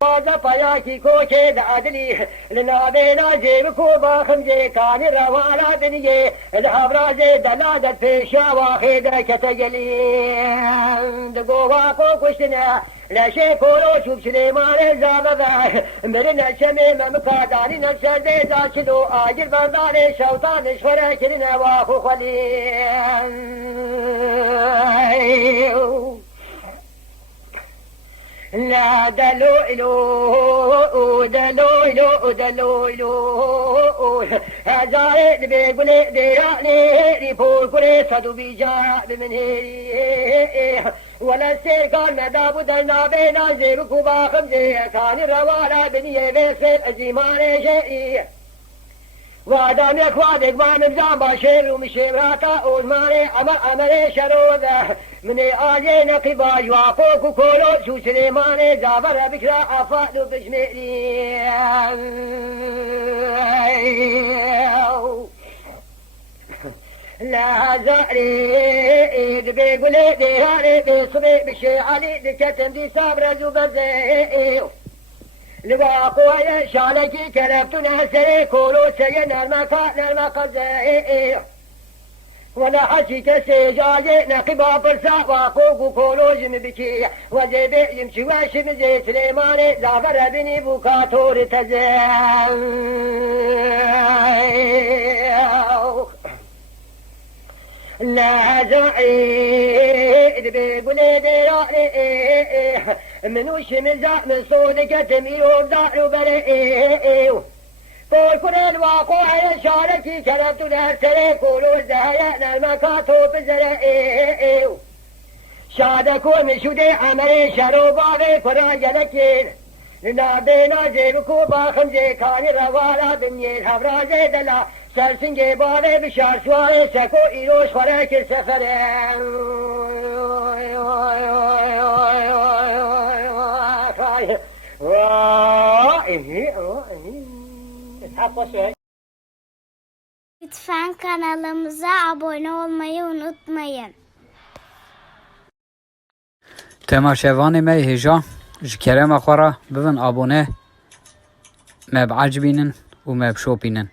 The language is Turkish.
Baza payaki koke da adli lina bena jev ko bakım je kani ravala deniye havraze dalada peşa vahide kete geli de gova ko kuştina leşe koro çup Süleyman'e zabada beri neşeme memkadani neşerde zaşido agir bardane şavtan işvere kirine vahu khali لا دلويلو دلويلو دلويلو هزاري بيقولي ديراني ريبول كوري صدو بيجا بمنهيري ولا السيركان ندابو دلنا بينا زيبكو باخم زي كان الروالا بنيه بيسر أزيماني شيء وادم يخواد اقبان بزان باشر ومشيراتا اوزماني عمل شروده من آجي نقبا جواقوكو كولو شو سليماني زابر بكرا افادو بجميري لا زاري دبي قولي ديهاني بصبي بشي علي دكتم دي صابر زوبزي لواقوية شالكي كرفتنا سري كولو سي نرمكا زي ولا حشي كسيجاجي نقبا فرسا واقوكو كولو جم بكي وجيبي يمشي واشم زي سليماني زافر بني بوكاتور تزي لا زعيد بيقولي ديراني منو شمزا من صودك تمير وبدار وبرئي قول كل الواقع شاركي كربت نهسري قولوا الزهيانا المكاتو بزرئي شادكو مشودي عمري شروبابي كرا جلكين نابينا زيبكو باخم زي كاني روالا بمير حفرازي دلا سرسنگه باره بشار سواره سکو ایروش خوره که سفره Lütfen kanalımıza abone olmayı unutmayın. تماشاواني مي هجا جكرم اخورا ببن ابونه ما بعجبينن وما بشوبينن